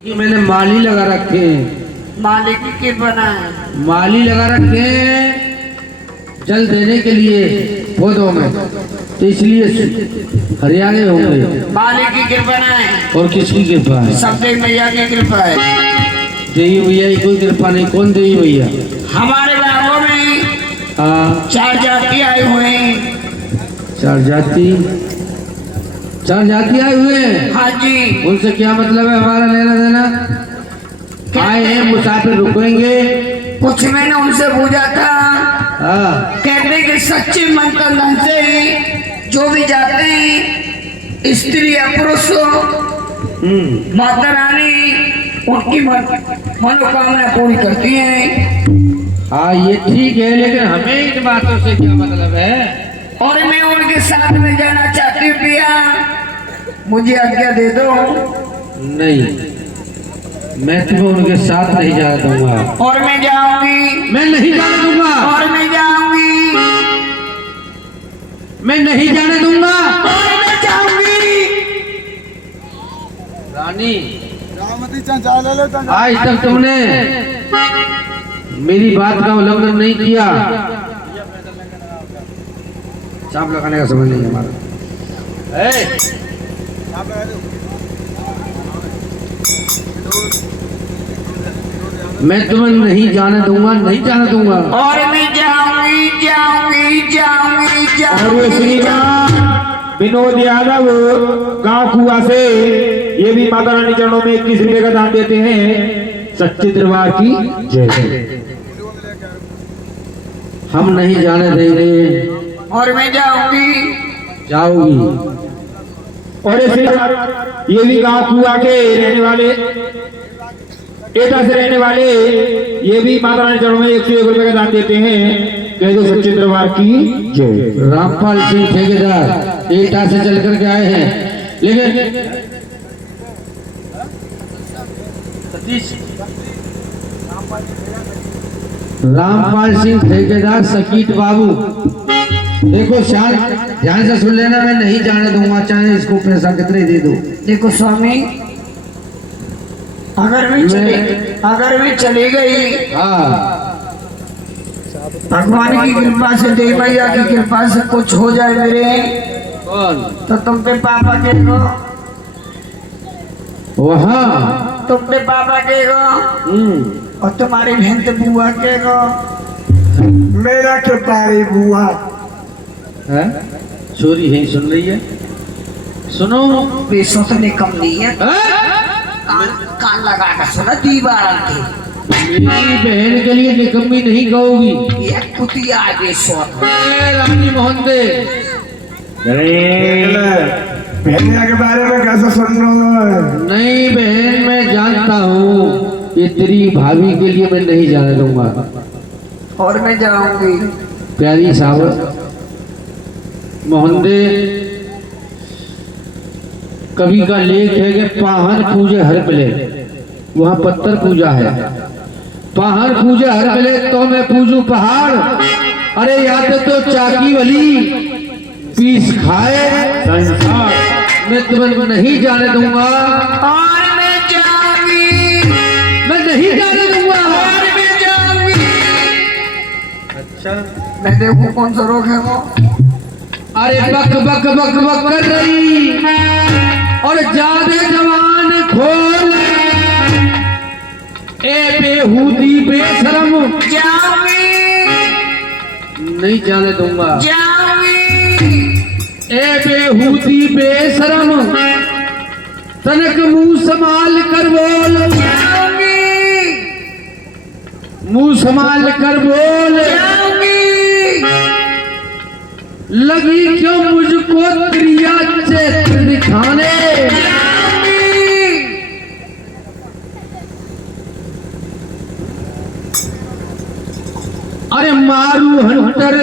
कि मैंने माली लगा रखे हैं। माली की कृपा है। माली लगा रखे हैं जल देने के लिए पौधों में, तो इसलिए हरियाणे होंगे। माली की कृपा है। और किसकी कृपा है? सब देवी मैया की कृपा है। देवी मैया की कोई कृपा नहीं। कौन देवी मैया? हमारे बागों में हाँ, 4 जाति आए हुए हैं। चार जाति आए हुए हैं। हाँ जी। उनसे क्या मतलब है हमारा लेना देना? आए हैं मुसाफिर, रुकेंगे। कुछ मैंने उनसे पूछा था। हाँ, कहते कि सच्चे मन का धन से ही जो भी जाते हैं, स्त्री या पुरुष माता रानी उनकी मनोकामना पूरी करती हैं। हाँ, ये ठीक है, लेकिन हमें इन बातों से क्या मतलब है? और मैं उनके साथ में जाना चाहती हूँ भैया, मुझे आज्ञा दे दो। नहीं, मैं तुम्हें उनके साथ नहीं जाने दूंगा। और मैं जाऊंगी। मैं नहीं जाने दूंगा। और मैं जाऊंगी। मैं नहीं जाने दूंगा। और मैं जाऊंगी। रानी, आज तक तुमने मेरी बात का उल्लंघन नहीं किया। चाप लगाने का समय नहीं है हमारा। मैं तुम्हें नहीं जाने दूंगा, नहीं जाने दूंगा। और मैं जाऊंगी जाऊंगी जाऊंगी और जाऊंगी। श्रीमान विनोद यादव गांव कुआ से ये भी माता रानी चरणों में 21 रुपए का दान देते हैं। सच्चे दरबार की जय। हम नहीं जाने देंगे। और मैं जाऊंगी। जाओगी। और श्रीमान ये भी गांव कुआ के रहने वाले, एटा से रहने वाले, ये भी माता रानी चरणों में 101 रुपए का दान देते हैं। कह दो सच्चे दरबार की जय। रामपाल सिंह ठेकेदार एटा से चल करके आए हैं, लेकिन रामपाल सिंह ठेकेदार सकीट बाबू, देखो शान ध्यान से सुन लेना, मैं नहीं जाने दूंगा, चाहे इसको पैसा कितने दे दो। देखो स्वामी, अगर मैं चली गई, हाँ, भगवान की कृपा से, देवी मैया की कृपा से कुछ हो जाए मेरे, कौन? तो तुम पे पापा के गो, वहाँ तुम पे पापा के गो, और तुम्हारी बहन तो बुआ के गो। मेरा क्या पारी बुआ है? चोरी है, सुन रही है? सुनो, पैसों तो नहीं कम नहीं है। हैं? कान लगा कर सुना दीवार की। मेरी बहन के लिए निकम्मी नहीं कहोगी। ये कुतिया आगे सोत। रानी मोहन दे, बहनिया के बारे में कैसा सुन रहा है? नहीं बहन, मैं जानता हूँ कि तेरी भाभी के लिए मैं नहीं जाने दूंगा। और मैं जाऊंगी। प्यारी साहब मोहन दे, कवि का लेख है कि पाहन पूजे हर पले, वहाँ पत्थर पूजा है। पाहन पूजे हर पले तो मैं पूजू पहाड़। अरे याद तो चाकी वाली पीस खाए संसार। मैं तुम्हें नहीं जाने दूंगा। और मैं जाऊंगी। मैं नहीं जाने दूंगा। और मैं जाऊंगी। अच्छा, मैं देखूं कौन सा रोग है वो। अरे बक बक बक बक कर रही और ज्यादा जवान खोल, ए बेहूदी बेशरम। जाऊंगी। नहीं जाने दूंगा। जाऊंगी। ए बेहूदी बेशरम, तनक मुंह संभाल कर बोल। जाऊंगी। मुंह संभाल कर बोल। जाऊंगी। लगी क्यों मुझको क्रिया चेत्र दिखाने? अरे मारू हंटर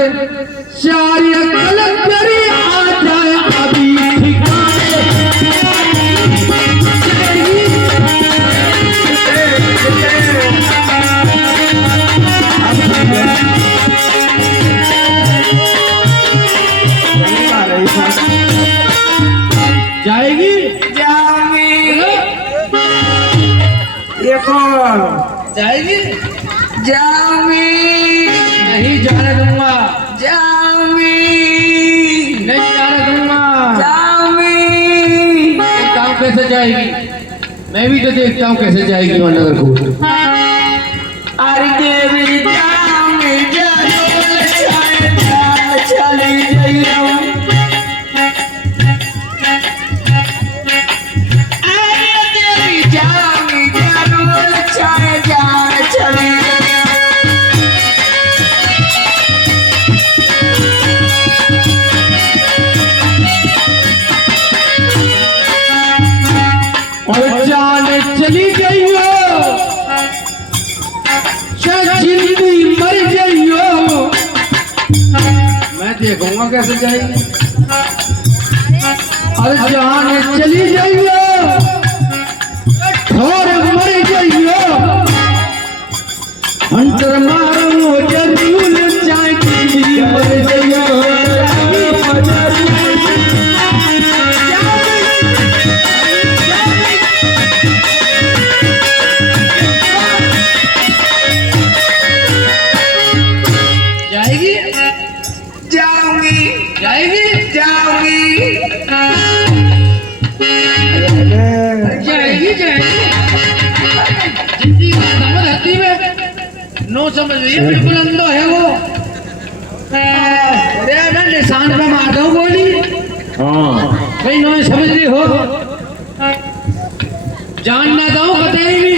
चार कलम करी आ जाए अभी ठिकाने। जाएगी। जाऊंगी। एक और जाएगी? जाऊंगी नहीं जाने दूंगा, जाऊंगी नहीं जाने दूंगा। जाऊंगी देखता हूँ कैसे जाएगी, मैं भी तो देखता हूँ कैसे जाएगी वहाँ नगर कोट। अरे देवी जाऊंगी जरूर चली जाइयो। अरे देवी जाऊंगी जरूर चली जाइयो। और जान चली गई हो, चाहे जिंदगी मर गई हो, मैं देखूंगा कैसे जाएगी। और जान चली गई हो और मर गई हो, हंटर मारो जरूर, चाहे जिंदगी मर गई हो। जाएगी? जाऊंगी जाएगी? जाऊंगी जाएगी जाएगी। जिंदगी का दम धरती में नो समझ रही है, बिल्कुल अंधो है वो। अरे मैं निशान पे मार दूं गोली, हाँ कहीं नो समझ रही हो, जान ना दो कतई भी।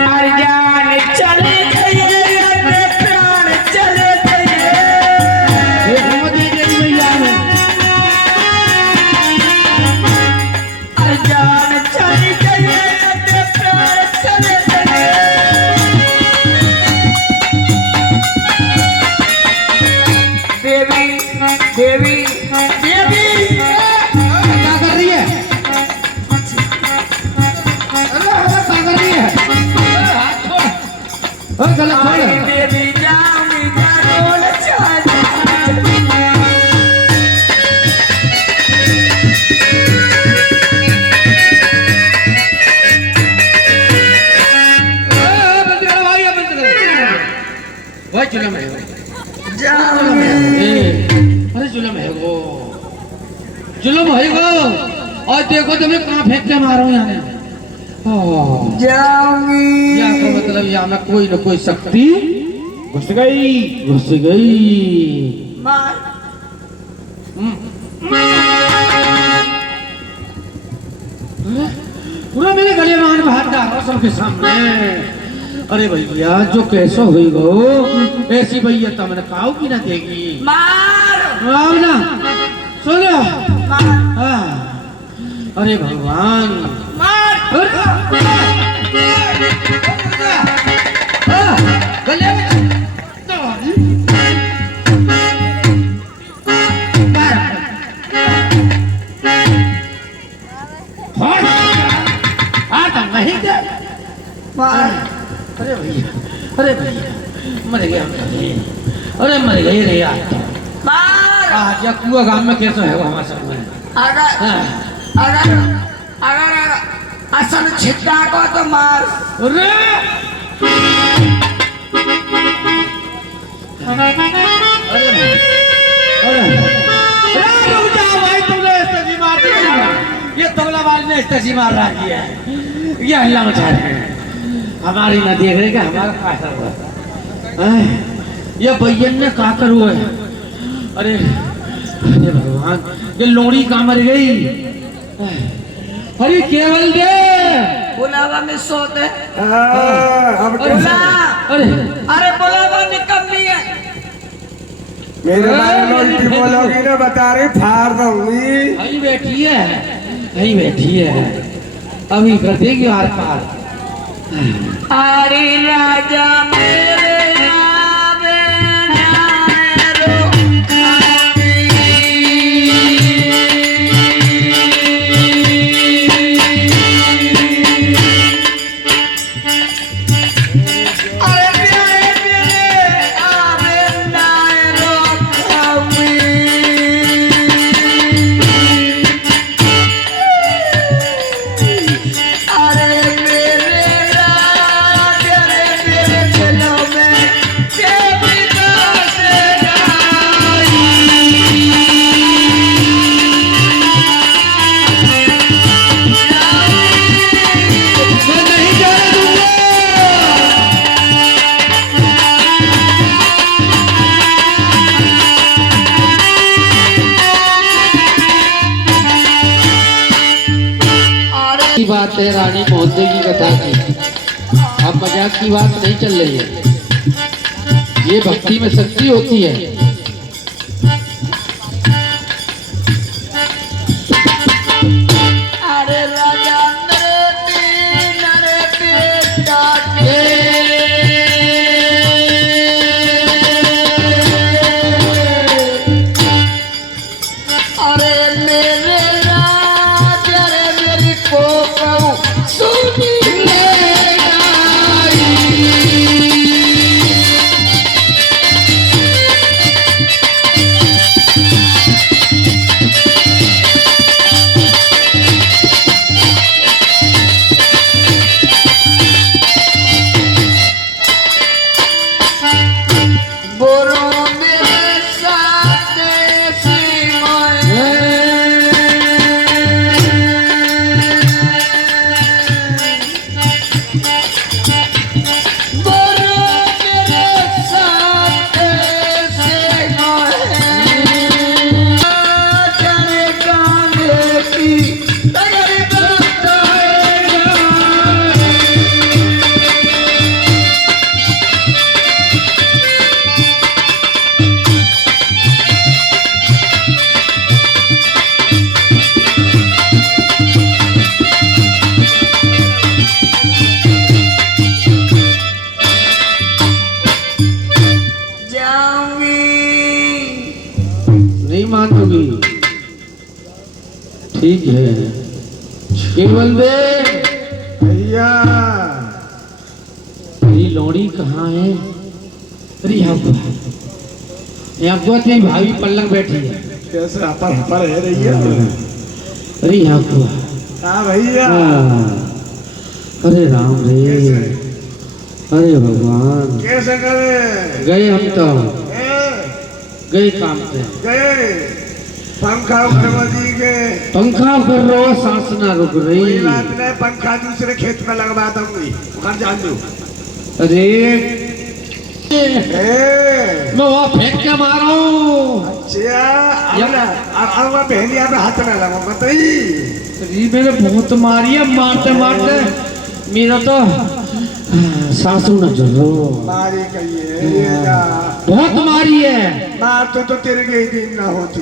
हर जान चले गए अपने प्राण चले गए। एक मत दीजिए भैया में। हर जान चली गई अपने प्राण चले गए। देवी देवी देवी क्या कर रही है? क्या कर रही है? हाथ छोड़, गला छोड़। देवी जाऊंगी जरूर चली। वही जुलम है वो। जाऊंगी अरे जुलम है वो, जुलम है वो। और देखो तुम्हें कहाँ फेंक के मारो यहाँ। जाऊंगी या का मतलब यहाँ में कोई न कोई शक्ति घुस गई। घुस गई। मार पूरा मेरे गले में आन हाथ डालो सबके सामने। अरे भैया जो कैसो हुई गो, ऐसी भैया तुमने काऊ की ना देगी। मार आओ ना, सुनो। मार हाँ। अरे भगवान, मार गले में नहीं दे। मार अरे भैया, अरे भैया, मर गया। अरे मर गई रे यार। मार आज या कुआ गांव में कैसे है वो हमारे सब में। अगर हाँ। अगर अगर असल छिट्टा को तो मार। अरे अरे अरे रुक जाओ भाई, तुमने इस्तेजी मार दी। ये तबला वाली ने इस्तेजी मार रहा है, ये हल्ला मचा रहे हैं। हमारी ना देख रहे क्या हमारा फायदा हुआ। ये भैयन ने का कर हुआ है। अरे अरे भगवान, ये लोड़ी कहाँ मर गई। अरे केवल दे बुलावा में सोते। अब बुला अरे अरे बुलावा निकम्मी है। मेरे बारे में उल्टी बोलोगी ना, बता रही फाड़ दूंगी। यही बैठी है, यही बैठी है, अभी कर देगी आर पार। अरे राजा मेरे आवे नारो अरे प्यारे प्यारे आवे नारो खावी। अरे मेरे बात है रानी महोदय की कथा की। अब मजाक की बात नहीं चल रही है, ये भक्ति में शक्ति होती है। अरे राजा नरे बेटा के अरे मेरे राजा रे मेरी को कहूँ सुनी ले बोलो मेरे साथ नहीं मानोगी, ठीक है। केवल दे भैया मेरी लोड़ी कहाँ है? अरे यहाँ तेरी भाभी पलंग बैठी है। कैसे हपर है रही है। अरे यहाँ हाँ भैया अरे राम रे, अरे भगवान, कैसे करे गए हम तो गए काम पे। गए पंखा उखड़वा दी गए। पंखा कर रहा, सांस ना रुक कोई रही। बात नहीं, पंखा दूसरे खेत में लगवा दूंगी, वहाँ जान दो। अरे ए, मैं वहाँ फेंक के मारा हूँ। अच्छा अब पहले आप हाथ में लगा बताइए। अरे मैंने बहुत मारी है, मारते मारते मेरा तो सासू न चलो। मारी कहिए बहुत मारी है। मार तो तेरे के दिन ना होती।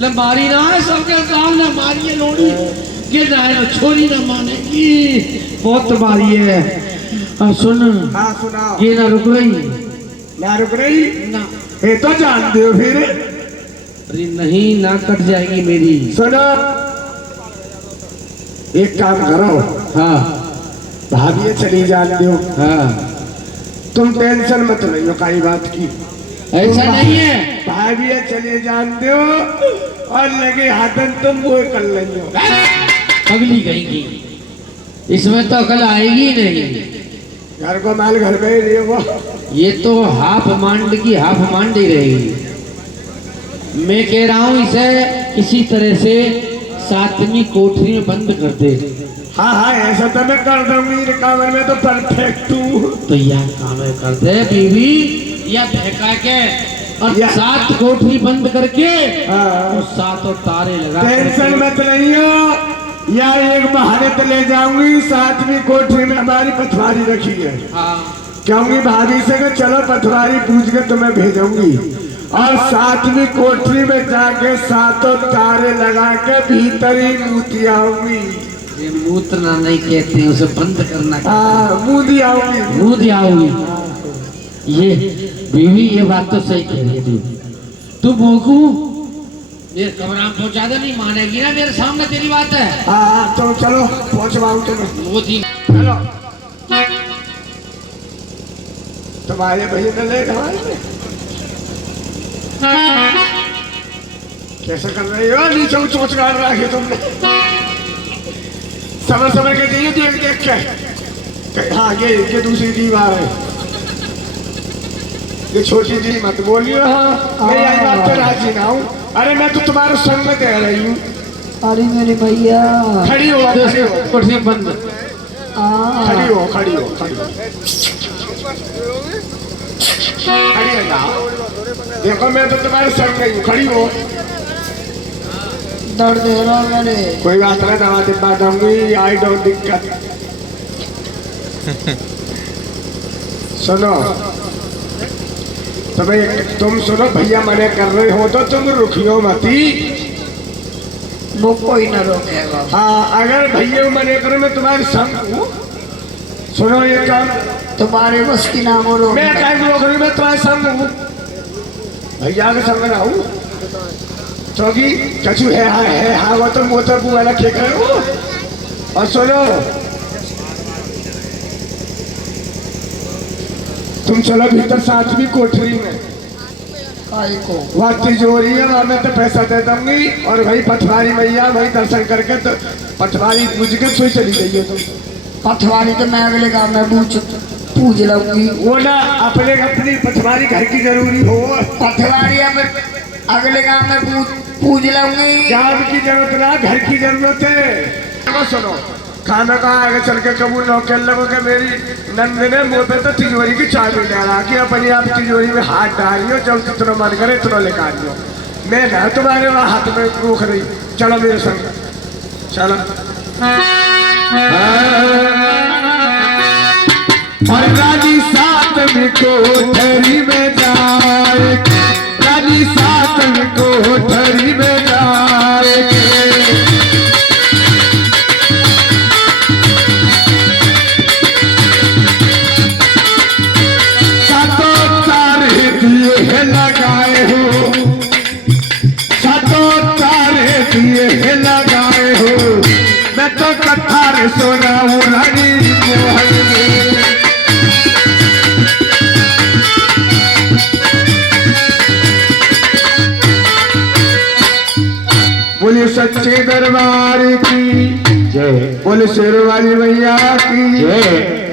ले मारी ना है, सबके सामने मारी है लोड़ी। गिर रहा है, छोरी ना मानेगी, बहुत मारी है। अब सुन, हाँ सुनाओ। ये ना रुक रही ना रुक रही ना। ये तो जान दो फिर। अरे नहीं, ना कट जाएगी मेरी। सुनो एक काम करो, हाँ भाभी चली जान दो। हाँ, तुम टेंशन मत लो कई बात की। ऐसा नहीं है। भाभी चले जान दो और लगे हाथन तुम वो कर लेंगे। अगली गई इसमें तो अकल आएगी नहीं। घर को माल घर में ही रहेगा। ये तो हाफ मांड की हाफ मांड ही रहेगी। मैं कह रहा हूँ इसे किसी तरह से 7वीं कोठरी में बंद कर दे। हाँ हाँ ऐसा तो मैं कर दूंगी, रिकवर में तो परफेक्ट हूँ। तो यह काम है कर दे बीवी, या फेंका के और या- 7 कोठरी बंद करके हाँ। और 7 तारे लगा टेंशन मत रहियो, या एक बहाने तो ले जाऊंगी। 7वीं कोठरी में हमारी पथवारी रखी है। हाँ कहूंगी भाभी से कि चलो पथवारी पूछ के तुम्हें भेजूंगी, और 7वीं कोठरी में जाके 7 तारे लगा के भीतर ही मूती आऊंगी। ये मूतना नहीं कहते हैं, उसे बंद करना। हाँ मूदी आऊंगी। मुंह दियाओगी। ये बीवी ये बात तो सही कह रही है। तू भोंकू मेरे कमरा में पहुंचा दे, नहीं मानेगी ना मेरे सामने तेरी बात है। हाँ तो चलो पहुंचवाऊं तुम्हें। वो थी चलो तुम्हारे भैया ने ले गए। कैसे कर रही हो? नीचे चोच गाड़ रखी तुमने। समझ समझ के चाहिए देख देख के। हाँ ये दूसरी दीवार है, ये छोटी दी मत बोलिए। हाँ मैं यही बात पे राजी ना हूँ। अरे मैं तो तुम्हारे संग में कह रही हूँ। अरे मेरे भैया खड़ी हो खड़ी हो कुर्सी बंद। खड़ी हो खड़ी हो खड़ी हो खड़ी है ना। देखो मैं तो तुम्हारे संग में हूँ, खड़ी हो। दर्द हो रहा मेरे। कोई बात नहीं, दवा दिखा दूंगी, आई डोंट दिक्कत। सुनो तुम सुनो, भैया मने कर रहे हो तो तुम रुकियो मती। वो कोई न रोकेगा। हाँ, अगर भैया मने करे मैं तुम्हारे संग हूँ। सुनो ये काम, तुम्हारे बस की नाम हो मैं कहीं रोक रही, मैं तुम्हारे संग हूँ, भैया के संग ना हूँ। क्योंकि चचू है हाँ, वो तो मोटर वाला खेक रहे हो। और सुनो, तुम चलो भीतर 7वीं कोठरी में, काई को वहाँ तिजोरी है, वहाँ मैं तो पैसा दे दूंगी। और भाई पटवारी मैया वही दर्शन करके तो पटवारी पूज के सोई चली गई हो तुम। पटवारी तो मैं अगले गाँव में पूज लूंगी। वो ना अपनी पटवारी घर की जरूरी हो। पटवारी अब अगले गाँव में पूज लूंगी। जान की जरूरत ना, घर की जरूरत है। सुनो, खाना का आगे चल के कबूल नौकर लगो के मेरी नंद ने मुँह पे तो तिजोरी की चाबी लगा के अपनी आप तिजोरी में हाथ डालियो, जब जितना मन करे इतना लेकर आइयो। मैं ना तुम्हारे वहाँ हाथ में रोक रही, चलो मेरे संग चलो। और राजी 7वीं कोठरी में जाए, राजी 7वीं कोठरी में जाए। सातों तारे दिए लगाए हो, सातों तारे दिए लगाए हो। मैं तो कथार सोना हूँ रानी मोहन में। बोलिए सच्चे दरबार की जय, बोले शेर वाली मैया की जय।